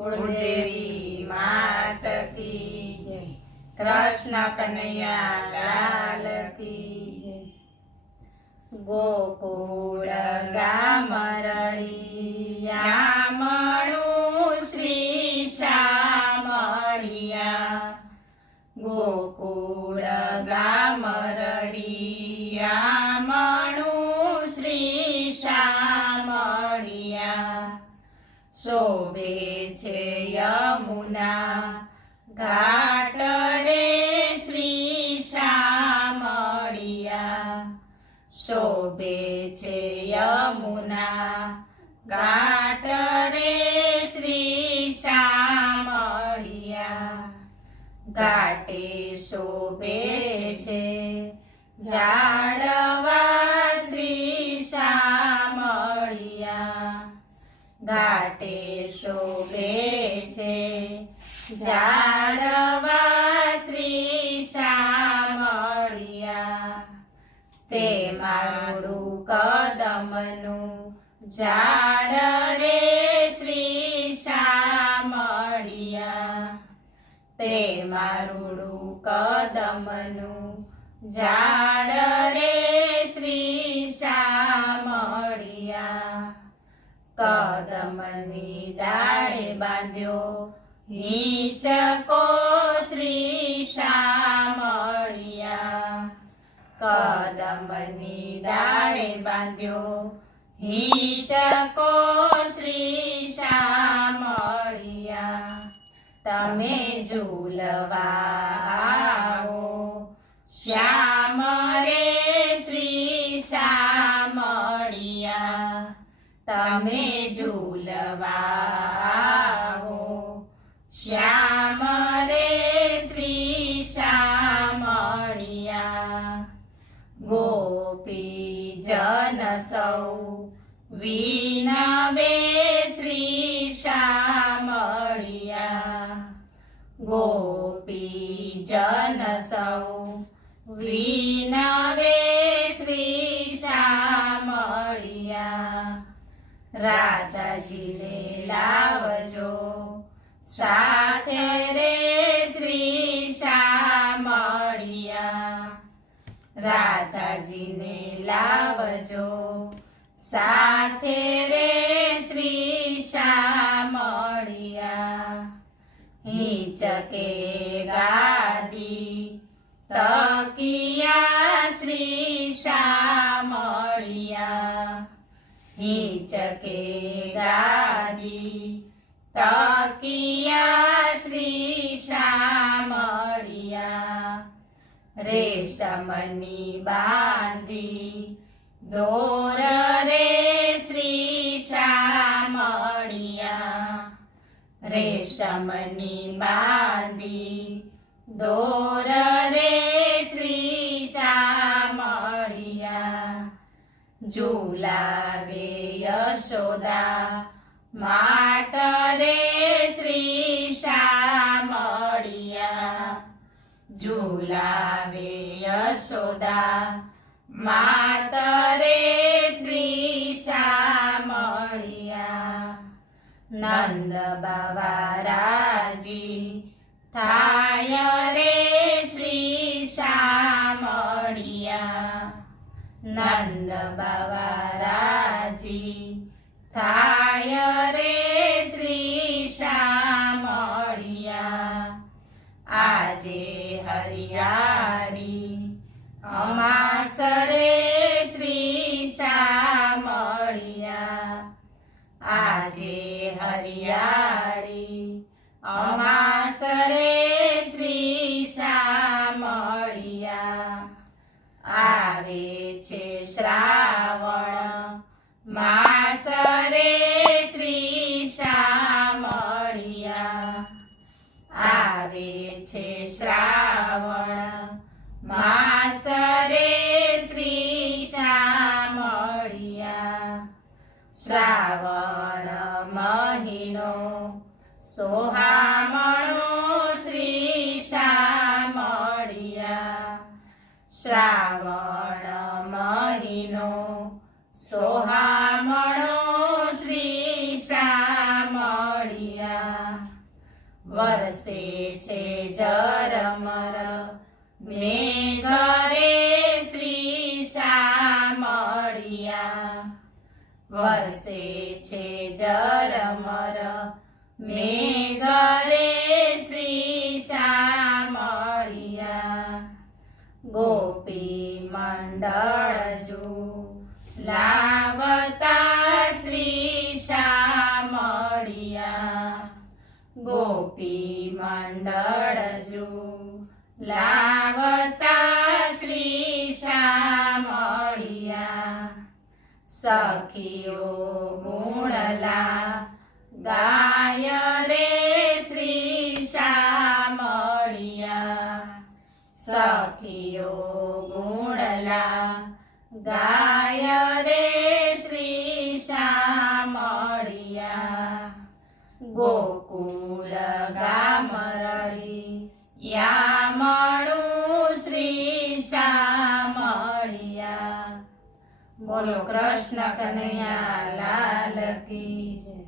કુળદેવી માત કી જય, કૃષ્ણ કનૈયા લાલ કી જય. ગોકુળ ગામ રળિયામણું શ્રી શામળિયા. ગોકુળ ગામ રળિયામણું શ્રી શામળિયા. શોભે છે યમુના ઘાટ રે શ્રી શામળિયા. શોભે છે યમુના ઘાટ રે શ્રી શામળિયા. ઘાટે શોભે છે ઝાડવા શ્રી શામળિયા. ઘાટે શોભે છે ઝાડવા શ્રી શામળિયા. તે મારું કદમનું ઝાડ રે શ્રી શામળિયા. તે મારું કદમનું ઝાડ રે શ્રી શામળિયા. કદમની ડાળે બાંધ્યો હિંચકો શ્રી શામળિયા. કદમની ડાળે બાંધ્યો હિંચકો શ્રી શામળિયા. તમે ઝૂલવા આવો શ્યામ રે શ્રી શામળિયા. તમે ઝૂલવા આવો શ્યામ રે શ્રી શામળિયા. ગોપી જન સૌ વિનવે શ્રી શામળિયા. ગોપી જન સૌ વિનવે શ્રી શામળિયા. રાધાજીને લાવજો સાથે રે શ્રી શામળિયા. રાધાજીને લાવજો સાથે રે શ્રી શામળિયા. હિંચકે ગાદી તકિયા શ્રી શામળિયા. હિંચકે ગાદી તકિયા શ્રી શામળિયા. રેશમની બાંધી દોર રે શ્રી શામળિયા. રેશમની બાંધી દોર રે શ્રી શામળિયા. ઝુલાવે યશોદા માત રે શ્રી શામળિયા. ઝુલાવે યશોદા માત રે શ્રી શામળિયા. નંદ બાવા રાજી થાય રે શ્રી શામળિયા. નંદ બાવા રાજી થાય રે શ્રી શામળિયા. આજે હરિયાળી અમાસ રે શ્રી શામળિયા. આજે હરિયાળી અમાસ રે શ્રી શામળિયા. આવે છે શ્રાવણ માસ રે શ્રી શામળિયા. આવે છે શ્રાવણ માસ રે શ્રી શામળિયા. શ્રાવણ મહિનો સોહામણો શ્રી શામળિયા. શ્રાવણ મહિનો સોહામણો શ્રી શામળિયા. વરસે છે ઝરમર મેઘ રે શ્રી શામળિયા ગોપી મંડળ ઝુલાવતા શ્રી શામળિયા ગોપી મંડળ ઝુલાવતા શ્રી શામળિયા સખીઓ ગુણલા ગાય રે શ્રી શામળિયા સખીઓ ગુણલા ગાય રે શ્રી શામળિયા ગોકુળ ગામ રળી યામણું શ્રી શામળિયા બોલો કૃષ્ણ કનૈયા લાલ કી જય.